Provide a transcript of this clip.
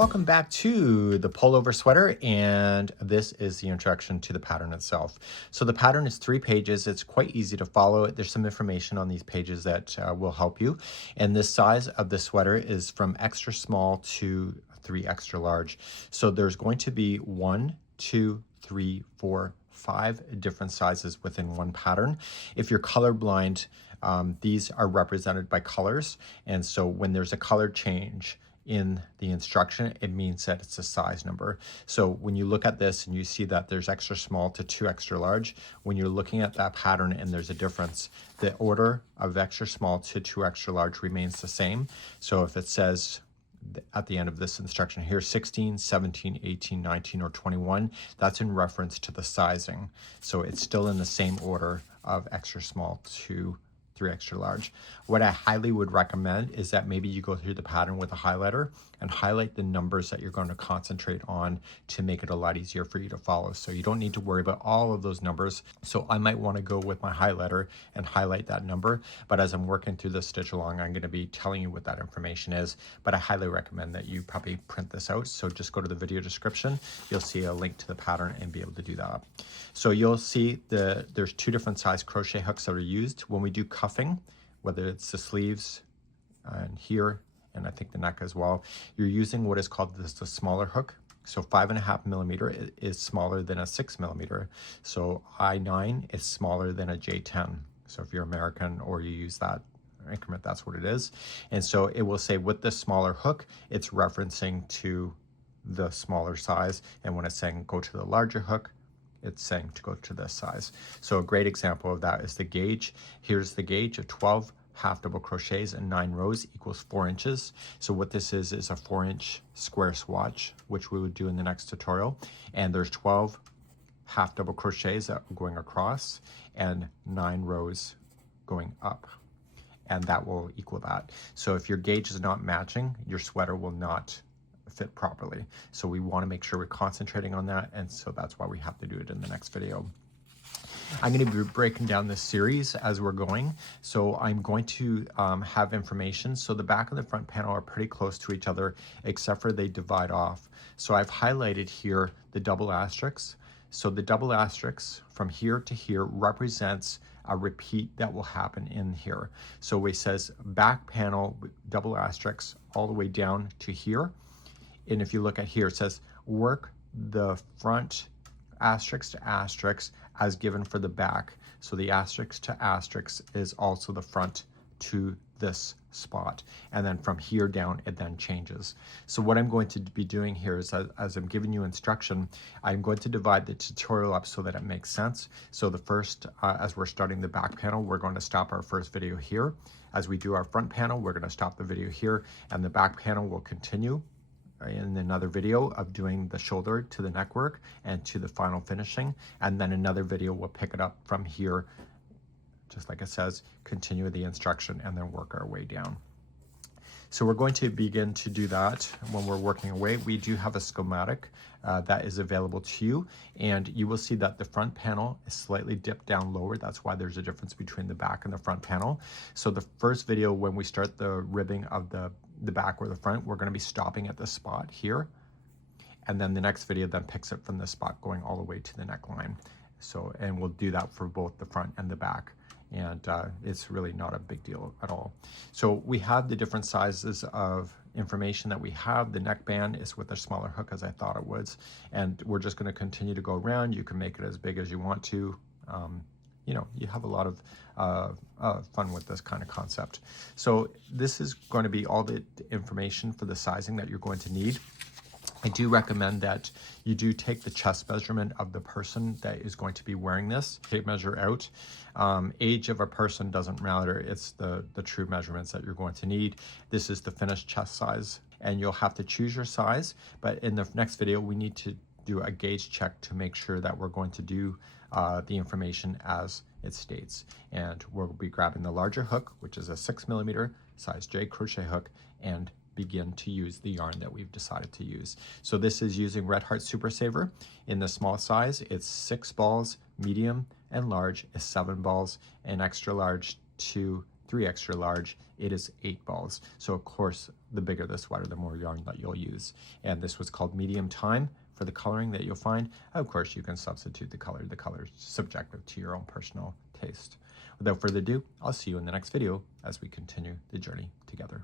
Welcome back to the pullover sweater, and this is the introduction to the pattern itself. So the pattern is 3 pages. It's quite easy to follow. There's some information on these pages that will help you. And the size of the sweater is from extra small to 3 extra large. So there's going to be 1, 2, 3, 4, 5 different sizes within one pattern. If you're colorblind, these are represented by colors. And so when there's a color change in the instruction, it means that it's a size number. So when you look at this and you see that there's extra small to 2 extra large, when you're looking at that pattern and there's a difference, the order of extra small to 2 extra large remains the same. So if it says at the end of this instruction here 16, 17, 18, 19, or 21, that's in reference to the sizing. So it's still in the same order of extra small to 3 extra large. What I highly would recommend is that maybe you go through the pattern with a highlighter and highlight the numbers that you're going to concentrate on to make it a lot easier for you to follow. So you don't need to worry about all of those numbers. So I might want to go with my highlighter and highlight that number, but as I'm working through the stitch along, I'm going to be telling you what that information is. But I highly recommend that you probably print this out. So just go to the video description, you'll see a link to the pattern and be able to do that. So you'll see there's 2 different size crochet hooks that are used when we do cuffing, whether it's the sleeves and here, and I think the neck as well. You're using what is called the smaller hook. So 5.5 millimeter is smaller than a 6 millimeter. So I9 is smaller than a J10. So if you're American or you use that increment, that's what it is. And so it will say with the smaller hook, it's referencing to the smaller size. And when it's saying go to the larger hook, it's saying to go to this size. So a great example of that is the gauge. Here's the gauge of 12 half double crochets and 9 rows equals 4 inches. So what this is a 4-inch square swatch, which we would do in the next tutorial. And there's 12 half double crochets that are going across and 9 rows going up. And that will equal that. So if your gauge is not matching, your sweater will not fit properly. So we want to make sure we're concentrating on that, and so that's why we have to do it in the next video. I'm going to be breaking down this series as we're going. So I'm going to have information. So the back and the front panel are pretty close to each other, except for they divide off. So I've highlighted here the double asterisks. So the double asterisks from here to here represents a repeat that will happen in here. So it says back panel double asterisks all the way down to here. And if you look at here, it says work the front asterisk to asterisk as given for the back. So the asterisk to asterisk is also the front to this spot. And then from here down, it then changes. So what I'm going to be doing here is as I'm giving you instruction, I'm going to divide the tutorial up so that it makes sense. So the first, as we're starting the back panel, we're going to stop our first video here. As we do our front panel, we're going to stop the video here, and the back panel will continue in another video of doing the shoulder to the neck work and to the final finishing, and then another video will pick it up from here, just like it says, continue the instruction and then work our way down. So we're going to begin to do that when we're working away. We do have a schematic that is available to you, and you will see that the front panel is slightly dipped down lower. That's why there's a difference between the back and the front panel. So the first video, when we start the ribbing of the back or the front, we're going to be stopping at this spot here, and then the next video then picks it from this spot going all the way to the neckline. So, and we'll do that for both the front and the back, and it's really not a big deal at all. So we have the different sizes of information that we have. The neckband is with a smaller hook, as I thought it was, and we're just going to continue to go around. You can make it as big as you want to. You know, you have a lot of fun with this kind of concept. So this is going to be all the information for the sizing that you're going to need. I do recommend that you do take the chest measurement of the person that is going to be wearing this. Tape measure out. Age of a person doesn't matter. It's the true measurements that you're going to need. This is the finished chest size, and you'll have to choose your size. But in the next video, we need to do a gauge check to make sure that we're going to do the information as it states. And we'll be grabbing the larger hook, which is a 6 millimeter size J crochet hook, and begin to use the yarn that we've decided to use. So this is using Red Heart Super Saver. In the small size, it's 6 balls, medium and large is 7 balls, and extra large to 3 extra large, it is 8 balls. So of course, the bigger the sweater, the more yarn that you'll use. And this was called medium time for the coloring that you'll find. Of course, you can substitute the color. The color is subjective to your own personal taste. Without further ado, I'll see you in the next video as we continue the journey together.